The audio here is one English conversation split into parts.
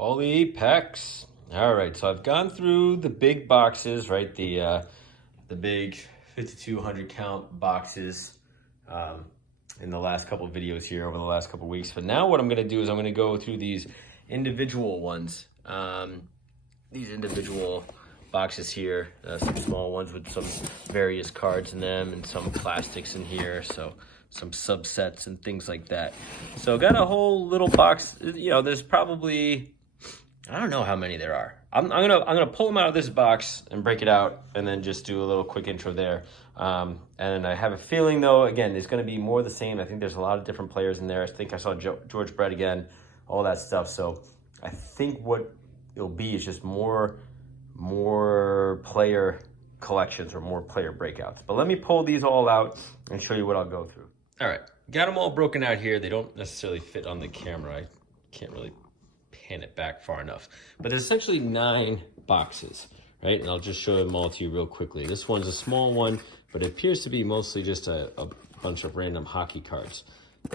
Holy Pecs. All right, so I've gone through the big boxes, right? The big 5,200 count boxes in the last couple of videos here over the last couple of weeks. But now what I'm going to do is I'm going to go through these individual ones. These individual boxes here, some small ones with some various cards in them and some plastics in here. So some subsets and things like that. So got a whole little box. You know, there's probably, I don't know how many there are. I'm gonna pull them out of this box and break it out, and then just do a little quick intro there. And I have a feeling, though, again, it's gonna be more the same. I think there's a lot of different players in there. I think I saw George Brett again, all that stuff. So I think what it'll be is just more player collections or more player breakouts. But let me pull these all out and show you what I'll go through. All right, got them all broken out here. They don't necessarily fit on the camera. I can't really pan it back far enough. But there's essentially 9 boxes, right? And I'll just show them all to you real quickly. This one's a small one, but it appears to be mostly just a bunch of random hockey cards.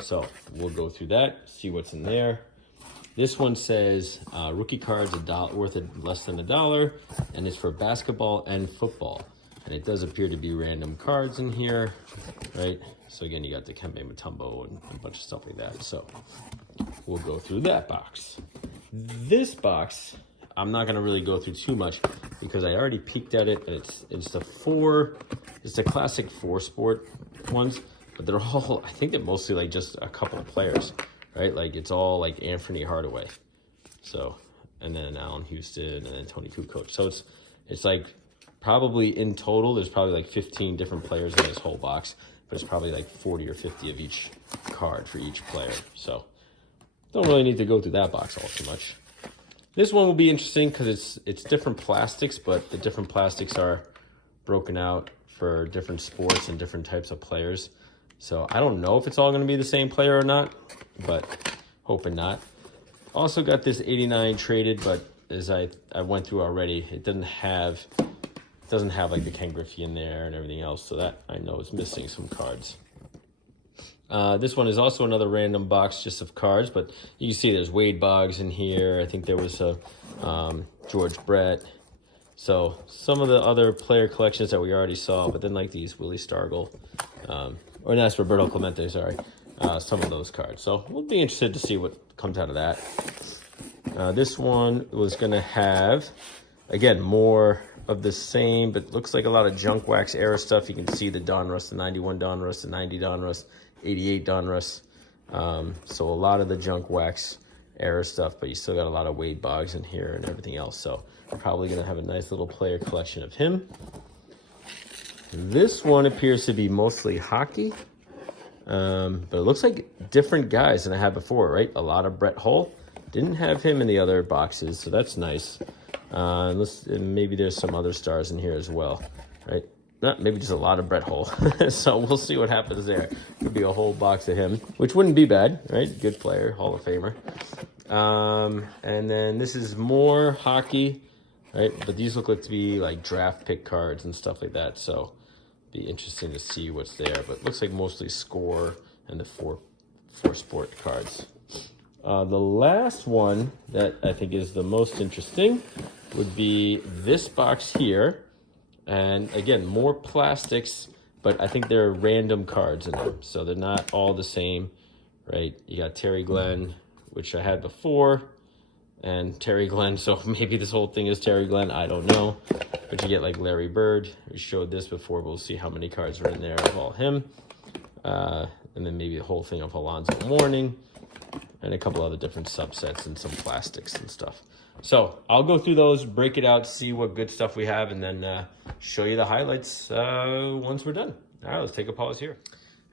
So we'll go through that, see what's in there. This one says rookie cards worth less than $1, and it's for basketball and football. And it does appear to be random cards in here, right? So again, you got the Dikembe Mutombo and a bunch of stuff like that. So we'll go through that box. This box, I'm not gonna really go through too much because I already peeked at it. It's the classic 4-sport ones, but they're all, I think they're mostly like just a couple of players, right? Like it's all like Anthony Hardaway. So, and then Allen Houston and then Tony Kukoc. So it's like probably in total, there's probably like 15 different players in this whole box, but it's probably like 40 or 50 of each card for each player. So don't really need to go through that box all too much. This one will be interesting because it's different plastics, but the different plastics are broken out for different sports and different types of players. So I don't know if it's all going to be the same player or not, but hoping not. Also got this 89 traded, but as I went through already, it doesn't have like the Ken Griffey in there and everything else, so that I know is missing some cards. This one is also another random box just of cards, but you can see there's Wade Boggs in here. I think there was a George Brett. So some of the other player collections that we already saw, but then like these Willie Stargell, or that's Roberto Clemente, sorry. Some of those cards. So we'll be interested to see what comes out of that. This one was going to have, again, more of the same, but looks like a lot of junk wax era stuff. You can see the Donruss, the 91 Donruss, the 90 Donruss, 88 Donruss. So a lot of the junk wax era stuff, but you still got a lot of Wade Boggs in here and everything else. So we're probably going to have a nice little player collection of him. This one appears to be mostly hockey, but it looks like different guys than I had before, right? A lot of Brett Hull. Didn't have him in the other boxes, so that's nice. And maybe there's some other stars in here as well, right? Maybe just a lot of Brett Hull. So we'll see what happens there. Could be a whole box of him, which wouldn't be bad, right? Good player, Hall of Famer. And then this is more hockey, right? But these look like to be like draft pick cards and stuff like that. So be interesting to see what's there. But it looks like mostly score and the four sport cards. The last one that I think is the most interesting would be this box here. And again, more plastics, but I think there are random cards in them. So they're not all the same, right? You got Terry Glenn, which I had before, and Terry Glenn. So maybe this whole thing is Terry Glenn. I don't know. But you get like Larry Bird. We showed this before. We'll see how many cards are in there of all him. And then maybe the whole thing of Alonzo Mourning. And a couple other different subsets and some plastics and stuff. So I'll go through those, break it out, see what good stuff we have, and then show you the highlights once we're done. All right, let's take a pause here.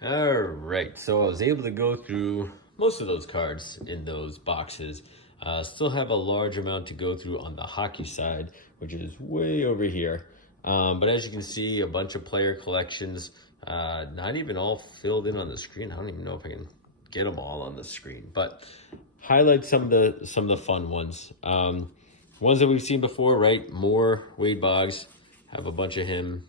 All right, so I was able to go through most of those cards in those boxes. Still have a large amount to go through on the hockey side, which is way over here. But as you can see, a bunch of player collections, not even all filled in on the screen. I don't even know if I can get them all on the screen, but highlight some of the fun ones. Ones that we've seen before, right? More Wade Boggs, have a bunch of him.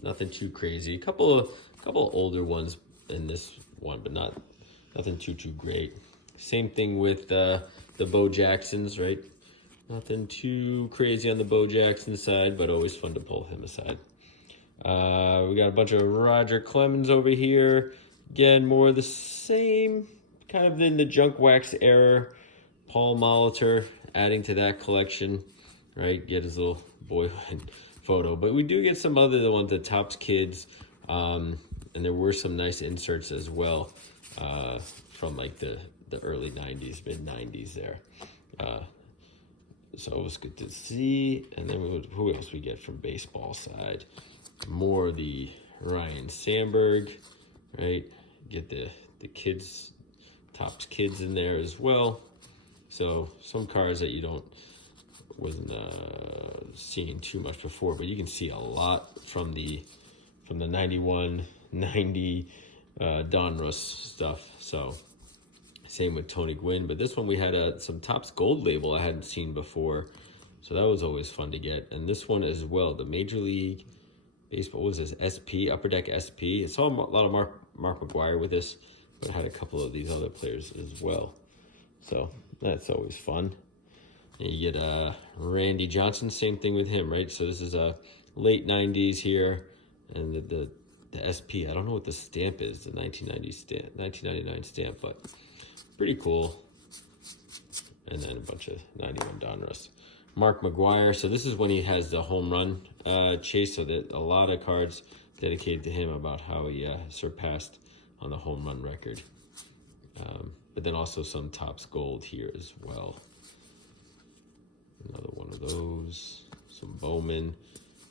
Nothing too crazy. A couple of older ones in this one, but nothing too great. Same thing with the Bo Jacksons, right? Nothing too crazy on the Bo Jackson side, but always fun to pull him aside. We got a bunch of Roger Clemens over here. Again, more of the same, kind of in the junk wax era. Paul Molitor, adding to that collection, right? Get his little boyhood photo. But we do get some other ones, the Topps Kids, and there were some nice inserts as well from like the early 90s, mid 90s there. So it was good to see. And then who else we get from baseball side? More the Ryan Sandberg, right? Get the kids, Topps Kids in there as well. So some cards that you wasn't seeing too much before, but you can see a lot from the 91, 90 Donruss stuff. So same with Tony Gwynn, but this one we had some Topps Gold label I hadn't seen before, so that was always fun to get. And this one as well, the Major League Baseball, what was this, SP, Upper Deck SP. I saw a lot of Mark McGwire with this, but I had a couple of these other players as well. So that's always fun. And you get Randy Johnson, same thing with him, right? So this is a late 90s here, and the SP, I don't know what the stamp is, the 1999 stamp, but pretty cool. And then a bunch of 91 Donruss. Mark McGwire, so this is when he has the home run chase, so that a lot of cards dedicated to him about how he surpassed on the home run record. But then also some Topps Gold here as well. Another one of those, some Bowman,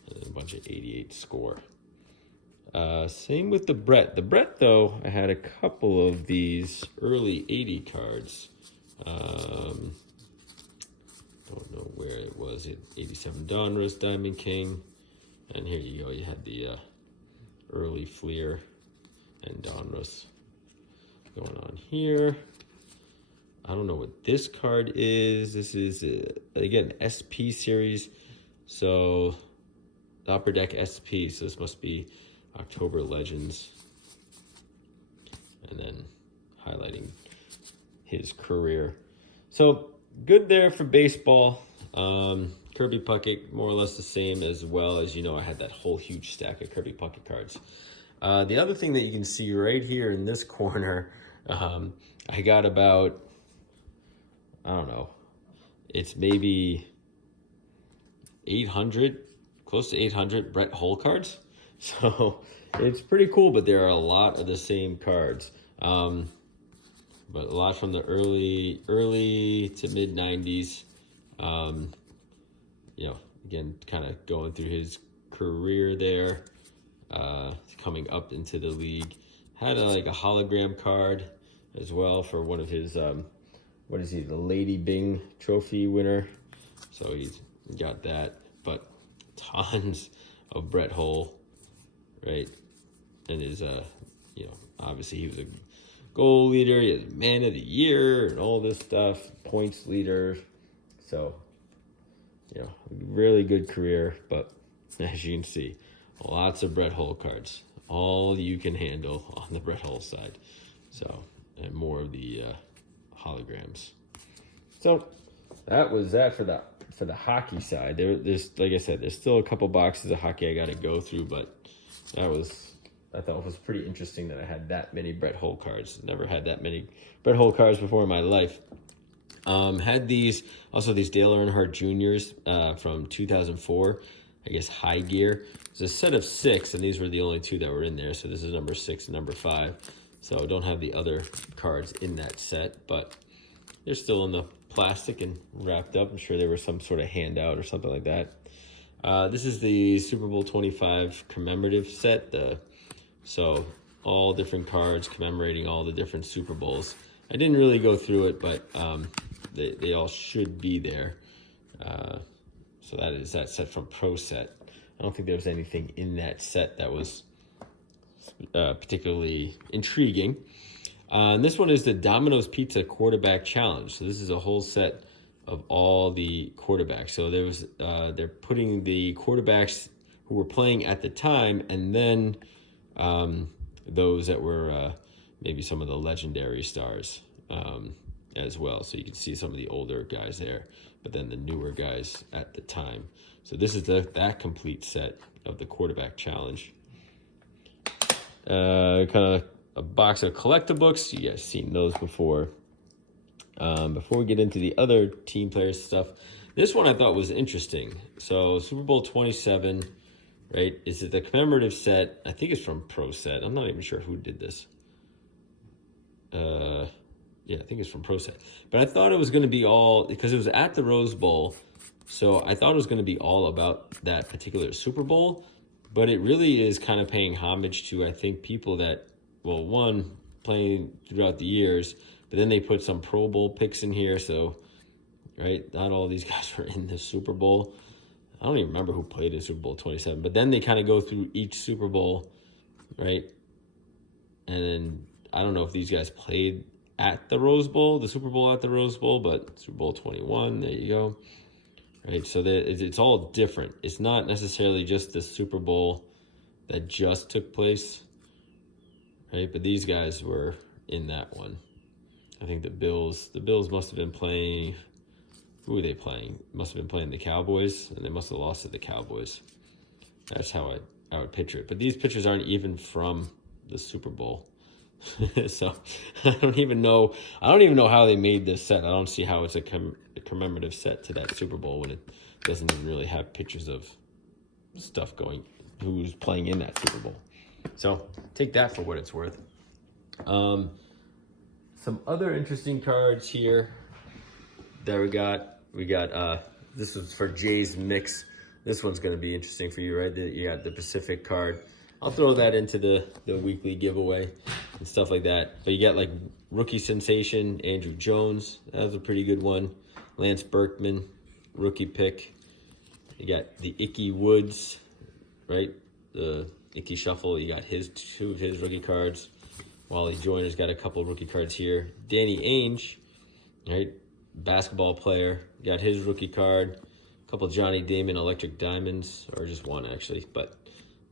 and then a bunch of 88 score. Same with the Brett. The Brett, though, I had a couple of these early 80 cards. Don't know where it was. 87 Donruss, Diamond King. And here you go. You had the early Fleer and Donruss going on here. I don't know what this card is. This is, again, SP series. So, the Upper Deck SP. So, this must be October Legends. And then highlighting his career. So, good there for baseball. Kirby Puckett, more or less the same as well. As you know, I had that whole huge stack of Kirby Puckett cards. The other thing that you can see right here in this corner, I got about, I don't know, it's maybe 800, close to 800 Brett Hull cards. So it's pretty cool, but there are a lot of the same cards. But a lot from the early to mid 90s. You know, again, kind of going through his career there, coming up into the league. Had like a hologram card as well for one of his, what is he, the Lady Bing Trophy winner. So he's got that, but tons of Brett Hull, right? And his, you know, obviously he was a goal leader, he was man of the year, and all this stuff, points leader. So, you know, really good career, but as you can see, lots of Brett Hull cards. All you can handle on the Brett Hull side. So, and more of the holograms. So, that was that for the hockey side. There's, like I said, there's still a couple boxes of hockey I got to go through, but I thought it was pretty interesting that I had that many Brett Hull cards. Never had that many Brett Hull cards before in my life. Had these Dale Earnhardt Juniors from 2004, I guess high gear. It's a set of 6, and these were the only 2 that were in there. So this is number 6 and number 5. So I don't have the other cards in that set, but they're still in the plastic and wrapped up. I'm sure there was some sort of handout or something like that. This is the Super Bowl 25 commemorative set. So all different cards commemorating all the different Super Bowls. I didn't really go through it, but they all should be there. So that is that set from Pro Set. I don't think there was anything in that set that was particularly intriguing. And this one is the Domino's Pizza Quarterback Challenge. So this is a whole set of all the quarterbacks. So there was they're putting the quarterbacks who were playing at the time, and then those that were maybe some of the legendary stars. as well. So you can see some of the older guys there, but then the newer guys at the time. So this is that complete set of the quarterback challenge. Kind of a box of collectibles. You guys seen those before. Before we get into the other team players stuff, this one I thought was interesting. So Super Bowl 27, right? Is it the commemorative set? I think it's from Pro Set. I'm not even sure who did this. Yeah, I think it's from Pro Set. But I thought it was going to be all, because it was at the Rose Bowl, so I thought it was going to be all about that particular Super Bowl. But it really is kind of paying homage to, I think, people that, well, one, playing throughout the years, but then they put some Pro Bowl picks in here, so, right, not all these guys were in the Super Bowl. I don't even remember who played in Super Bowl 27, but then they kind of go through each Super Bowl, right? And then I don't know if these guys played at the Rose Bowl, the Super Bowl at the Rose Bowl, but Super Bowl 21, there you go. Right, so it's all different. It's not necessarily just the Super Bowl that just took place, right? But these guys were in that one. I think the Bills must have been playing. Who were they playing? Must have been playing the Cowboys, and they must have lost to the Cowboys. That's how I would picture it. But these pictures aren't even from the Super Bowl. So I don't even know how they made this set. I don't see how it's a commemorative set to that Super Bowl when it doesn't even really have pictures of stuff going, who's playing in that Super Bowl. So take that for what it's worth. Some other interesting cards here that we got this was for Jay's Mix. This one's going to be interesting for you, right? You got the Pacific card. I'll throw that into the weekly giveaway and stuff like that. But you got like rookie sensation, Andrew Jones. That was a pretty good one. Lance Berkman, rookie pick. You got the Ickey Woods, right? The Ickey Shuffle. You got two of his rookie cards. Wally Joyner's got a couple rookie cards here. Danny Ainge, right? Basketball player. Got his rookie card. A couple Johnny Damon Electric Diamonds, or just one actually, but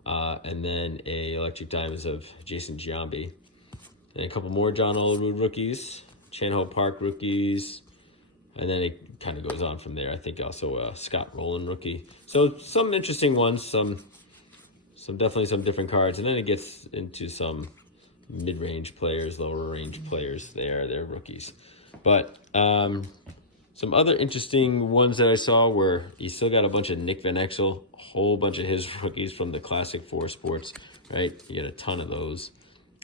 and then a Electric Diamonds of Jason Giambi. And a couple more John Olerud rookies, Chan Ho Park rookies, and then it kind of goes on from there. I think also Scott Rowland rookie. So some interesting ones, some definitely some different cards, and then it gets into some mid-range players, lower range players. They're rookies. But some other interesting ones that I saw were you still got a bunch of Nick Van Exel, a whole bunch of his rookies from the Classic 4 Sports, right? You get a ton of those.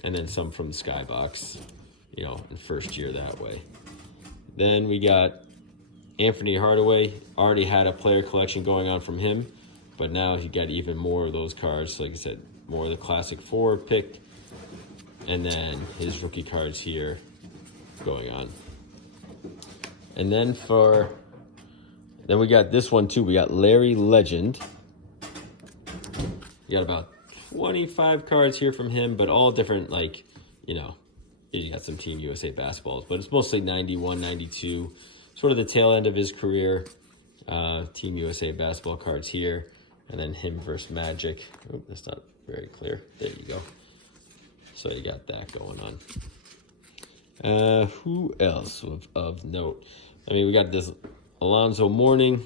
And then some from the Skybox, in first year that way. Then we got Anthony Hardaway. Already had a player collection going on from him, but now he got even more of those cards. Like I said, more of the Classic 4 pick. And then his rookie cards here going on. And then we got this one too. We got Larry Legend. You got about 25 cards here from him, but all different, you got some Team USA basketballs, but it's mostly 91, 92, sort of the tail end of his career. Team USA basketball cards here, and then him versus Magic. Oh, that's not very clear. There you go. So you got that going on. Who else of note? I mean, we got this Alonzo Mourning,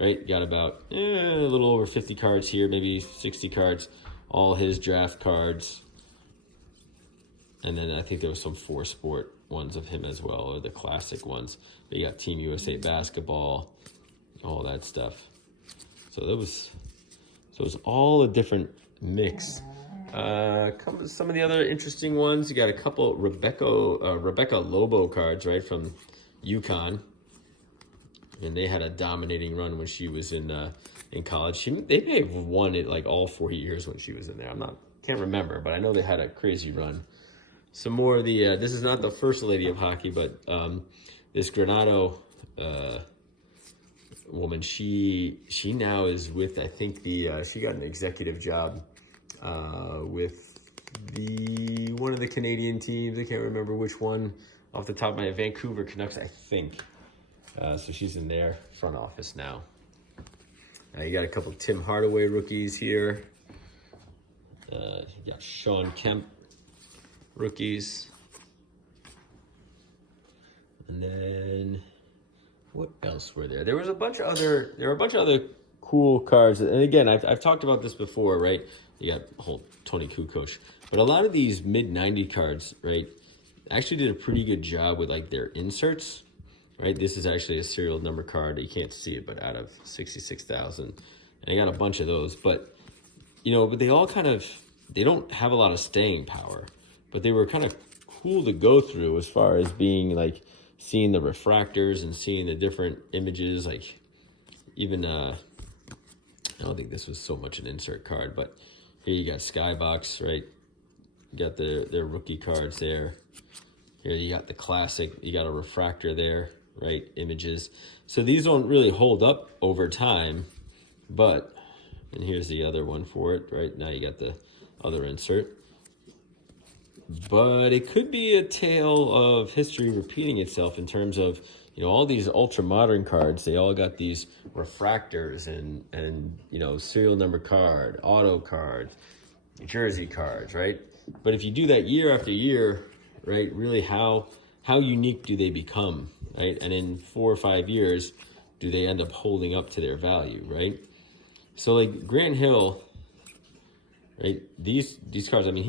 right? Got about a little over 50 cards here, maybe 60 cards. All his draft cards. And then I think there was some 4 Sport ones of him as well, or the classic ones. But you got Team USA basketball, all that stuff. So it was all a different mix. Some of the other interesting ones, you got a couple Rebecca Lobo cards, right, from UConn, and they had a dominating run when she was in college. They may have won it like all 4 years when she was in there. Can't remember, but I know they had a crazy run. Some more of the this is not the first lady of hockey, but this Granado woman, she now is with, I think she got an executive job with one of the Canadian teams. I can't remember which one off the top of my head. Vancouver Canucks, I think. So she's in their front office now. You got a couple of Tim Hardaway rookies here. You got Sean Kemp rookies. And then what else were there? There were a bunch of other cool cards. And again, I've talked about this before, right? You got whole Tony Kukoc. But a lot of these mid-90 cards, right, actually did a pretty good job with like their inserts, right? This is actually a serial number card. You can't see it, but out of 66,000. And I got a bunch of those. But, you know, but they all kind of, they don't have a lot of staying power. But they were kind of cool to go through as far as being like, seeing the refractors and seeing the different images, like even, I don't think this was so much an insert card, but here you got Skybox, right? You got their rookie cards there. Here you got the classic, you got a refractor there, right? Images. So these don't really hold up over time, but, and here's the other one for it, right? Now you got the other insert. But it could be a tale of history repeating itself in terms of, you know, all these ultra modern cards, they all got these refractors and you know, serial number card, auto card, jersey cards, right? But if you do that year after year, right, really how unique do they become, right? And in 4 or 5 years, do they end up holding up to their value, right? So like Grant Hill, right? These cards, I mean,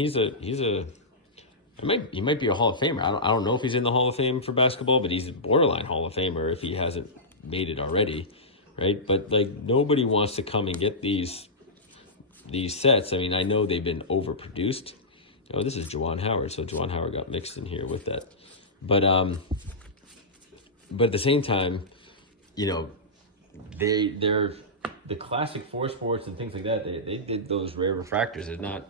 he might be a Hall of Famer. I don't know if he's in the Hall of Fame for basketball, but he's a borderline Hall of Famer if he hasn't made it already, right? But like nobody wants to come and get these sets. I mean, I know they've been overproduced. Oh, this is Juwan Howard, so Juwan Howard got mixed in here with that. But at the same time, you know, they're the classic 4 Sports and things like that. They did those rare refractors. It's not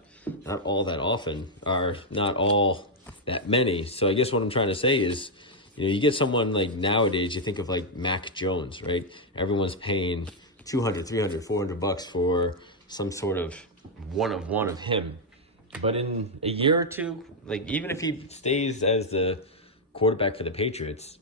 all that often, or not all that many. So I guess what I'm trying to say is, you know, you get someone like nowadays, you think of like Mac Jones, right? Everyone's paying $200, $300, $400 for some sort of one of him. But in a year or two, like even if he stays as the quarterback for the Patriots,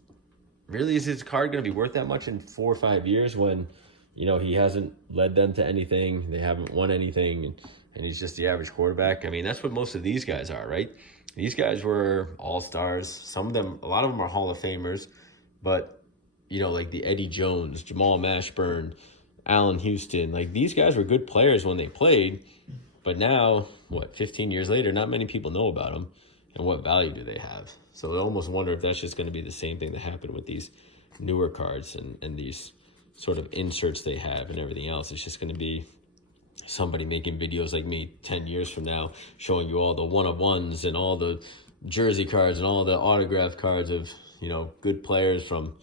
really is his card going to be worth that much in 4 or 5 years when, you know, he hasn't led them to anything, they haven't won anything, and he's just the average quarterback? I mean, that's what most of these guys are, right? These guys were all-stars. Some of them, a lot of them are Hall of Famers, but, you know, like the Eddie Jones, Jamal Mashburn, Allen Houston, like these guys were good players when they played, but now, 15 years later, not many people know about them, and what value do they have? So I almost wonder if that's just going to be the same thing that happened with these newer cards and these sort of inserts they have and everything else. It's just going to be somebody making videos like me 10 years from now showing you all the one-of-ones and all the jersey cards and all the autograph cards of, you know, good players from,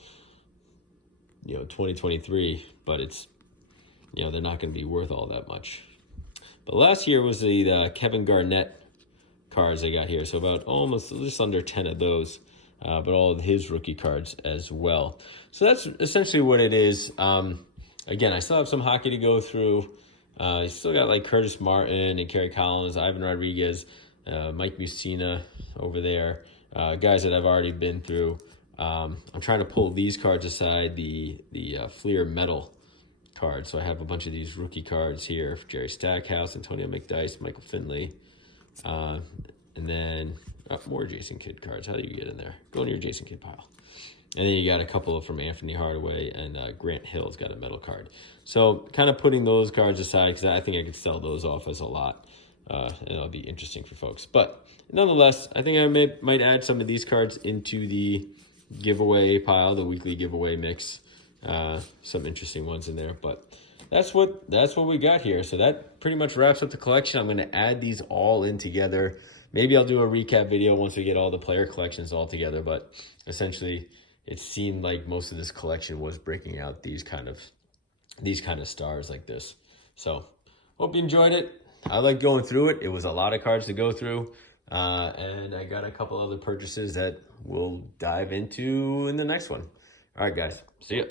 you know, 2023, but it's, you know, they're not going to be worth all that much. But last year was the Kevin Garnett cards I got here, so about almost just under 10 of those, but all of his rookie cards as well. So that's essentially what it is. Again, I still have some hockey to go through. You still got like Curtis Martin and Kerry Collins, Ivan Rodriguez, Mike Mussina over there, guys that I've already been through. I'm trying to pull these cards aside, the Fleer Metal cards. So I have a bunch of these rookie cards here: Jerry Stackhouse, Antonio McDyess, Michael Finley, and then more Jason Kidd cards. How do you get in there? Go in your Jason Kidd pile. And then you got a couple from Anthony Hardaway, and Grant Hill's got a metal card. So kind of putting those cards aside, because I think I could sell those off as a lot. And it'll be interesting for folks. But nonetheless, I think I might add some of these cards into the giveaway pile, the weekly giveaway mix. Some interesting ones in there. But that's what we got here. So that pretty much wraps up the collection. I'm going to add these all in together. Maybe I'll do a recap video once we get all the player collections all together. But essentially, it seemed like most of this collection was breaking out these kind of stars like this. So hope you enjoyed it. I like going through it. It was a lot of cards to go through. And I got a couple other purchases that we'll dive into in the next one. All right, guys. See ya.